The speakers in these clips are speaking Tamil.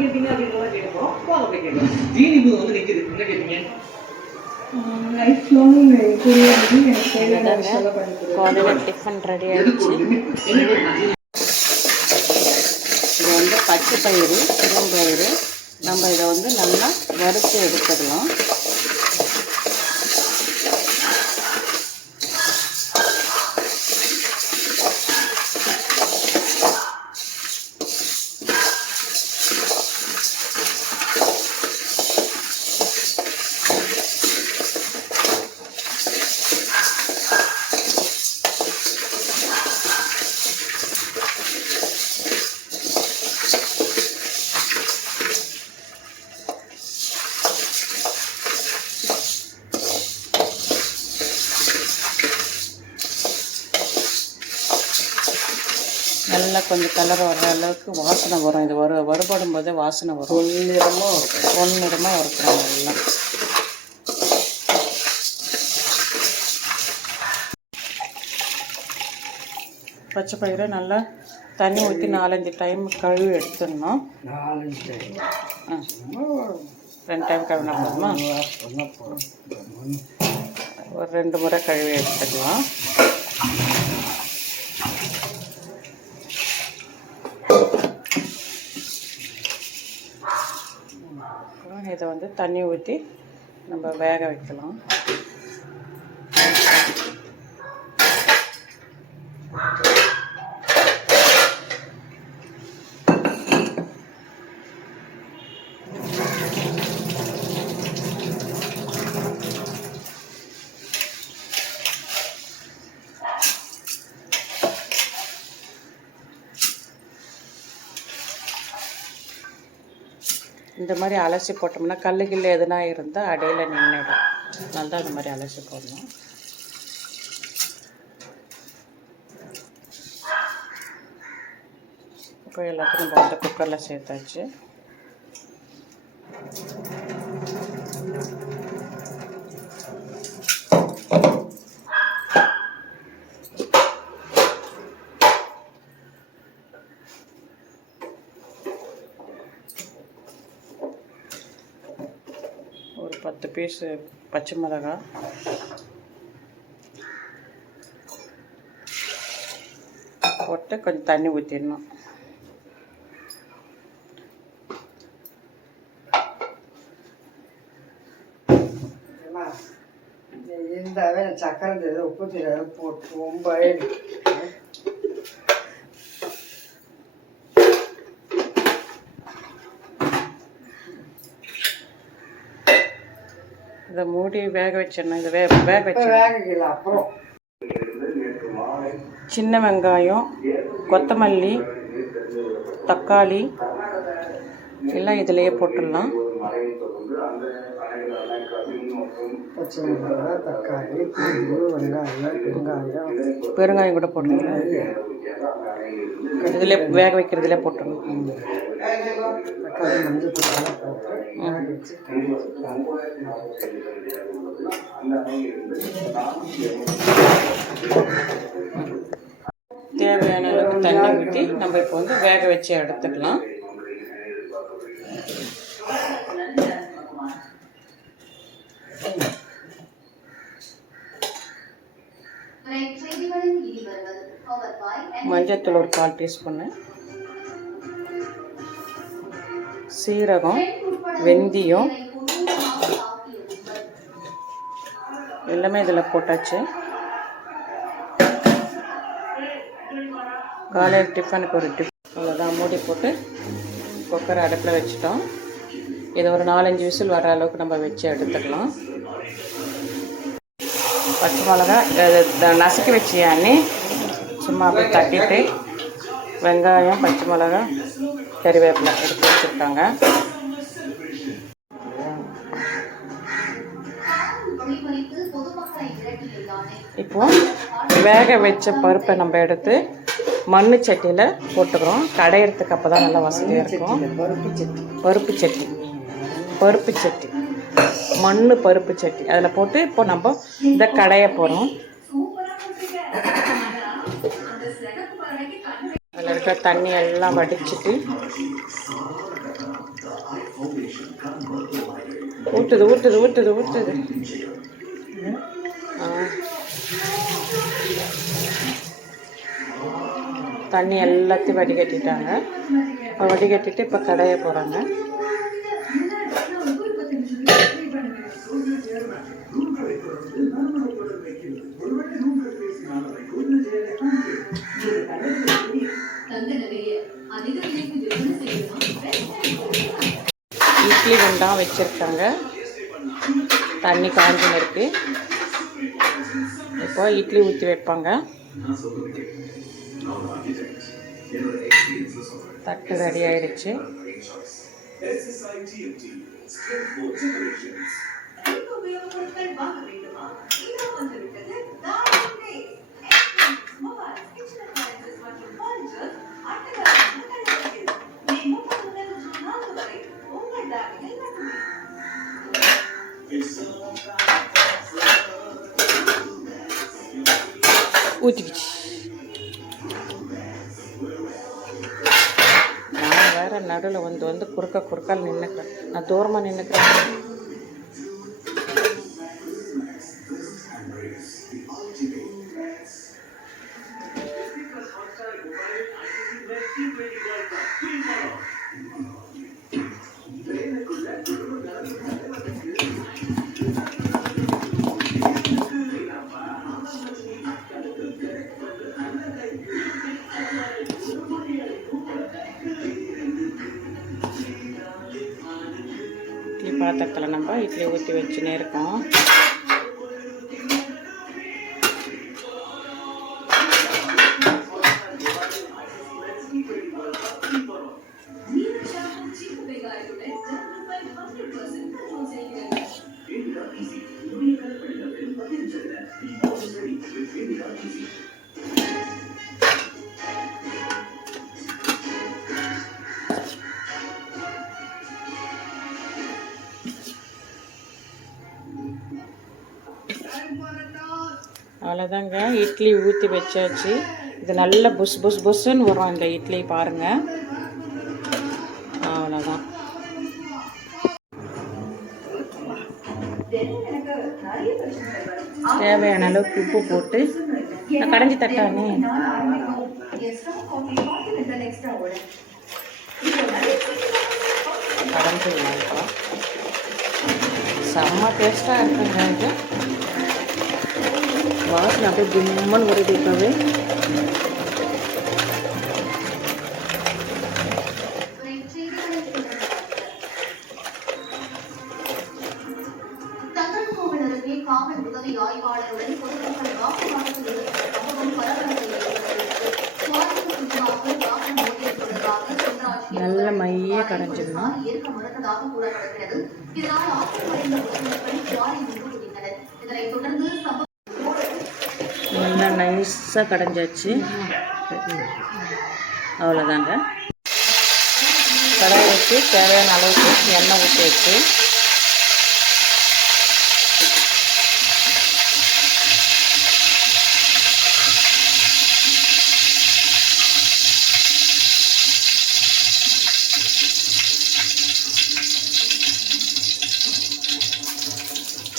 கேட்பீங்க அப்படின்றத கேட்போம். வாங்க போய் கேட்கலாம். ஜீனிபு வந்து நிற்கிது, என்ன கேட்பீங்க? லைஃப் லாங் கூடிய எனக்கு தேவையான விஷயம் பண்ணி காலையில் டிஃபன் ரெடி ஆகிடுச்சு. இது வந்து பச்சை பயிறு, சிறும்பயிறு. நம்ம இதை வந்து நல்லா வறுத்து எடுத்துக்கலாம். நல்லா கொஞ்சம் கலர் வர்ற அளவுக்கு வாசனை வரும். இது வறுபடும் போதே வாசனை வரும். பொன்னிறமாக வறுக்கிறோம் எல்லாம். பச்சை பயிரை நல்லா தண்ணி ஊற்றி 4-5 டைம் கழுவி எடுத்துடணும். 2 டைம் கழுவினா போதுமா? ஒரு 2 முறை கழுவி எடுத்துக்கலாம். இதை வந்து தண்ணி ஊற்றி நம்ம வேக வைக்கலாம். இந்த மாதிரி அலசி போட்டோம்னா கல்லுகில் எதுனா இருந்தால் அடையில் நின்றுடும். நல்லா இந்த மாதிரி அலசி போடணும். இப்போ எல்லாத்தையும் நம்ம வந்து குக்கரில் சேர்த்தாச்சு. ஒரு 10 பீஸு பச்சை மிளகாய், போட்டு கொஞ்சம் தண்ணி ஊற்றிடணும். இருந்தாவே சக்கரை உப்பு தெரியாது போட்டு ரொம்ப இதை மூடி வேக வச்சிடணும். இதை வேக வச்சு அப்புறம் சின்ன வெங்காயம், கொத்தமல்லி, தக்காளி எல்லாம் இதிலேயே போட்டுடலாம். பச்சை மிளகாய், தக்காளி, வெங்காயம், பெருங்காயம் கூட போட்டுக்கலாம். இதில் வேக வைக்கிறதுலே போட்டுடணும். தக்காளி மஞ்சள் போட்டு தேவையான அளவுக்கு தண்ணி ஊற்றி நம்ம இப்போ வந்து வேக வச்சு எடுத்துக்கலாம். மஞ்சத்தூள் ஒரு 1/4 டீஸ்பூனு, சீரகம், வெந்தயம் எல்லாமே இதில் போட்டாச்சு. காலையில் டிஃபனுக்கு ஒரு அவ்வளோதான். மூடி போட்டு குக்கரை அடுப்பில் வச்சுட்டோம். இதை ஒரு 4-5 விசில் வர அளவுக்கு நம்ம வச்சு எடுத்துக்கலாம். பச்சை மிளகா நசுக்கி வச்சியானே சும்மா அப்படியே தட்டிட்டு வெங்காயம், பச்சை மிளகா, கறிவேப்பிலை எடுத்து வச்சுருக்காங்க. இப்போது வேக வச்ச பருப்பை நம்ம எடுத்து மண் சட்டியில் போட்டுக்கிறோம். கடையிறதுக்கு அப்போ தான் நல்லா வசதியாக இருக்கும். பருப்பு சட்டி மண் பருப்பு சட்டி அதில் போட்டு இப்போ நம்ம இதை கடைய போகிறோம். அதில் இருக்கிற தண்ணி எல்லாம் வடிச்சிட்டு ஊற்றுது ஊற்றுது ஊற்றுது ஊற்றுது. தண்ணி எல்லாத்தையும் வடிகட்டிட்டாங்க. இப்போ வடிகட்டிட்டு இப்போ கடைய போகிறாங்க. இட்லி குண்டான் வச்சுருக்காங்க. தண்ணி காஞ்சுன்னு இருக்கு. இப்போ இட்லி ஊற்றி வைப்பாங்க. தட்டு ரெடி ஆயிடுச்சு. ஊற்றிக்கிச்சு. நான் வேற நடுவில் வந்து குறுக்கால் நின்றுக்கிறேன். நான் தூரமாக நின்றுக்கிறேன். இட்லி பாத்திரத்தில் நம்ம இட்லி ஊற்றி வச்சுன்னே இருக்கோம். அவ்வளோதாங்க, இட்லி ஊற்றி வச்சாச்சு. இது நல்ல புஸ்ன்னு வரும் இந்த இட்லி பாருங்கள். அவ்வளோதான். தேவையான அளவுக்கு உப்பு போட்டு நான் கடைஞ்சி தட்டானே கடைஞ்சி செம்ம டேஸ்ட்டாக இருக்குங்க. இது வாசனை அப்படியே கும்மன் வருது. இப்போவே காவல் உதவி ஆய்வாளருடன் பொதுமக்கள் வாக்குவாதத்தில் ஈடுபட்ட சம்பவம் பரபரப்பை நல்ல மைய கரைஞ்சிடணும். ஏற்க மறுத்ததாக கூறப்படுகிறது. இதனால் ஆத்திரமடைந்த பொதுமக்கள் ஜாலி நின்று குவிந்தனர். இதனைத் தொடர்ந்து நல்லா நைஸாக கடைஞ்சாச்சு. அவ்வளோதாங்க. கடாய் வச்சு தேவையான அளவுக்கு எண்ணெய் ஊற்றி வச்சு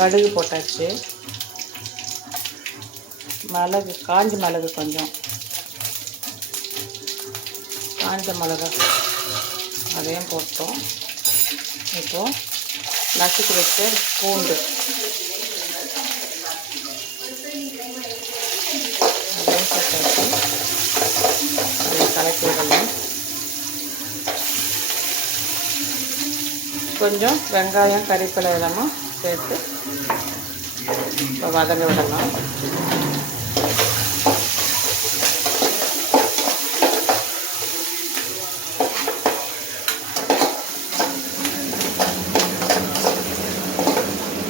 கடுகு போட்டாச்சு. மிளகு, காஞ்ச மிளகு, கொஞ்சம் காஞ்ச மிளகா அதையும் போட்டோம். இப்போது நசுக்கி வச்ச பூண்டு அதையும் போட்டாச்சு. அதை கலக்கி விடலாம். கொஞ்சம் வெங்காயம், கறிவேப்பிலை இதெல்லாம் சேர்த்து இப்போ வதங்க விடலாம்.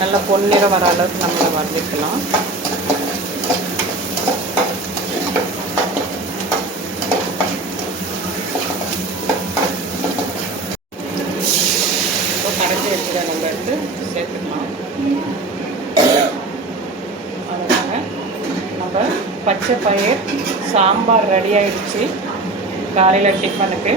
நல்லா பொன்னிறம் வர அளவுக்கு நம்ம வதக்கிக்கலாம். இப்போ கரைச்சி வச்சுதான் நம்ம எடுத்து சேர்த்துக்கலாம். அவ்வளோதாங்க, நம்ம பச்சை பயிர் சாம்பார் ரெடி ஆகிடுச்சு காலையில் டிஃபனுக்கு.